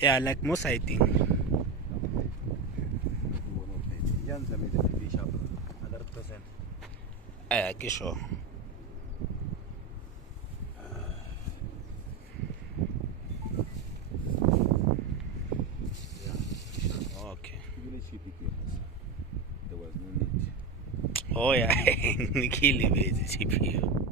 Yeah, like most I think. Yenza mi devi sharp 100%. Okay, sure. Yeah. Okay. Even if you there was no need. Oh yeah, Nikili with CPU.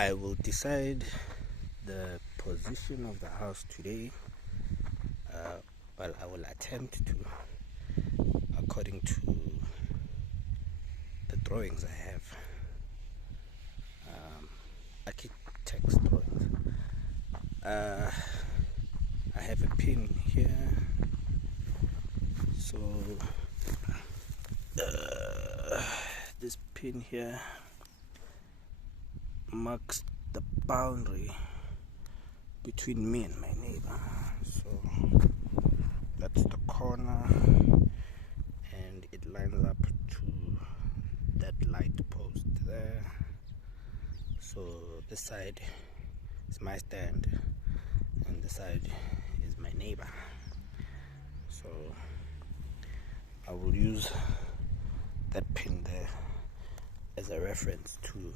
I will decide the position of the house today. Well, I will attempt to, according to the drawings I have, architect's drawings. I have a pin here, so this pin here marks the boundary between me and my neighbor. So that's the corner, and it lines up to that light post there. So this side is my stand, and this side is my neighbor. So I will use that pin there as a reference to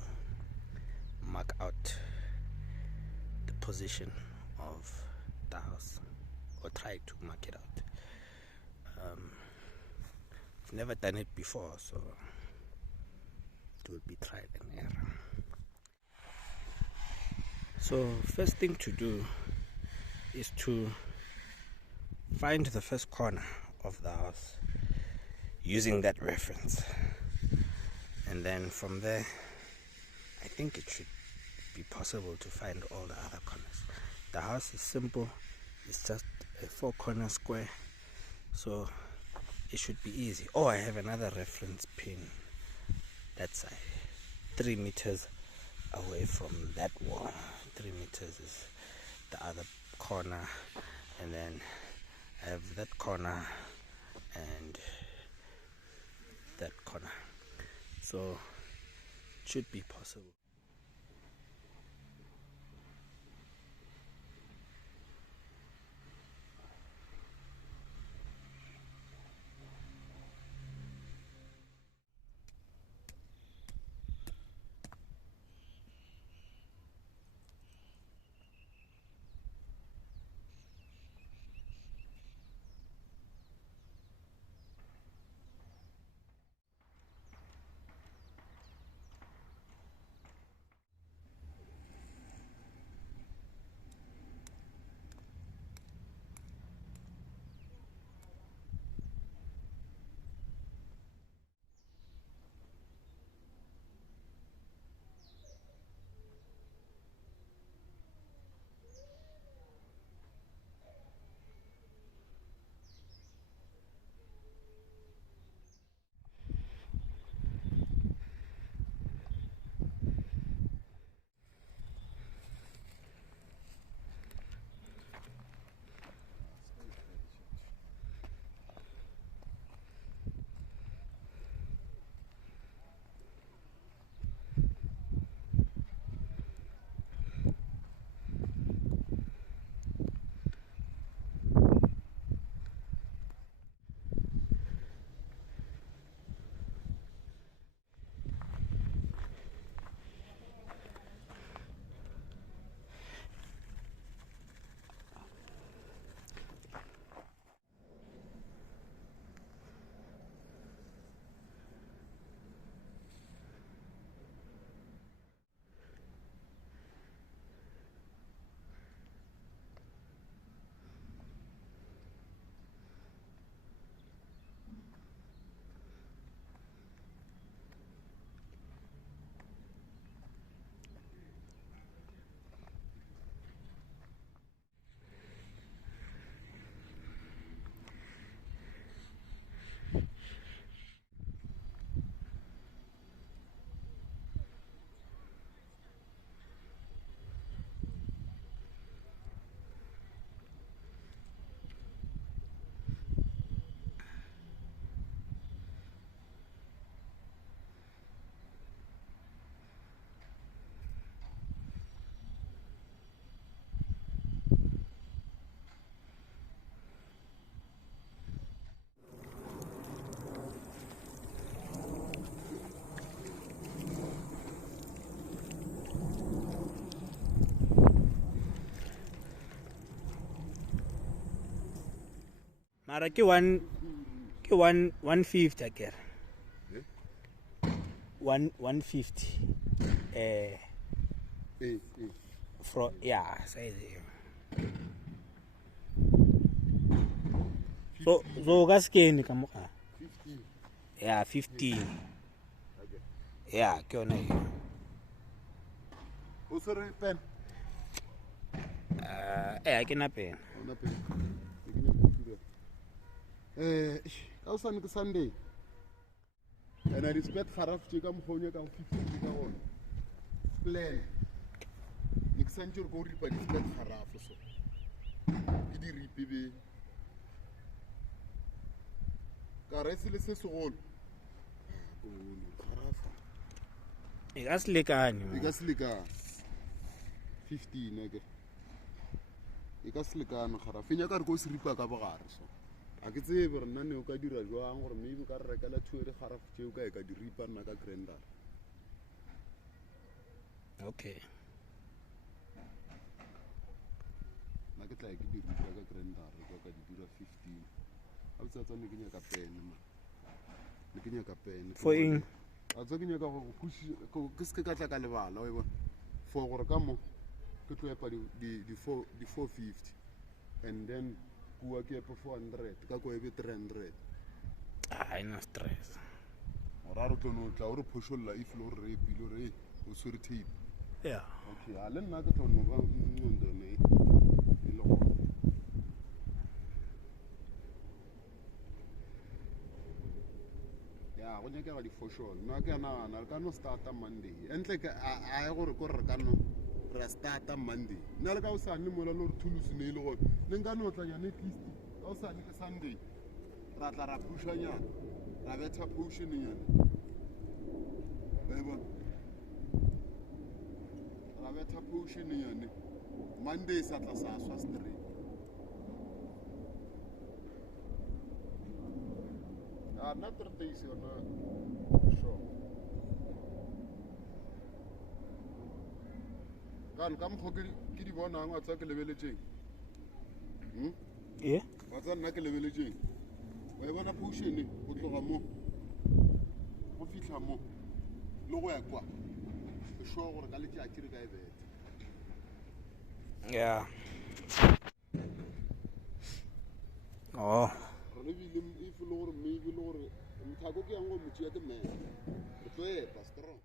mark out the position of the house, or try to mark it out. I've never done it before, so it will be trial and error. So first thing to do is to find the first corner of the house using that reference, and then from there I think it should be possible to find all the other corners. The house is simple, it's just a 4-corner square, so it should be easy. Oh, I have another reference pin that side, 3 meters away from that wall. 3 meters is the other corner, and then I have that corner and that corner, so it should be possible. mara ke 150 akere. 150 from size. So ka scan ka mo. 15. 15. Okay. Ke yone. O sorry pen. Ke na pen. Ona pen. Ka usane ke Sunday. And I respect Haraf Chika Mhonya ka 15 ka on. Plan. Nik sanjur go ripa respect Haraf so. Di ripibe. Ka resile se segolo. Haraf. E ka selekane. E ka selekane. 15 ke. E ka selekane Haraf. Fenya ka re go se ripa ka bogare so. A ke tsebe gore nna ne o ka dira jwang gore maybe ka re rekela thuere Haraf tšeo ka e ka di ripa nna ka grinder. Okay. Nna ke tla ke di ripa ka grinder ka di dira 15. A botsa tsone ke nyaka pen ma. Ne ke nyaka pen. For in a tsa ke nyaka go push ke se ka tla ka lebala o e bona. For gore ka mo ke tlo epa di 450 and then kuwa ke epa 400 ka go ebe 300. no stress. Ora re tlo no tla o re phosholla if lo re pilo re o swere tape. Yeah. Okay, a le nna ke tlo no ba ncondo ne e lo. Ya go nyaka ga di phoshol nna ke nagana re ka no starta Monday entle ke a e gore ko re ka no ra starta Monday nna le ka o sane mola lo re thulusi ne ile go ne nka no tla nyane at least ka o sane ke Sunday ra tla ra pushanyana ra betha potion nyana beba ra betha potion nyane Monday sa tla sa swa straight not 3 days or not sure kan kam khokiri ke di bona ngwa tsa ke lebeletseng wa tsa nna ke lebeletseng wa e bona potion go tloga mo go fihla mo le go ya kwa ke sure gore ka letšatši re ka e beta Yeah. Oh. re lebile if le gore maybe le gore mthako ke yang go motšea ke mena re tlo epa strong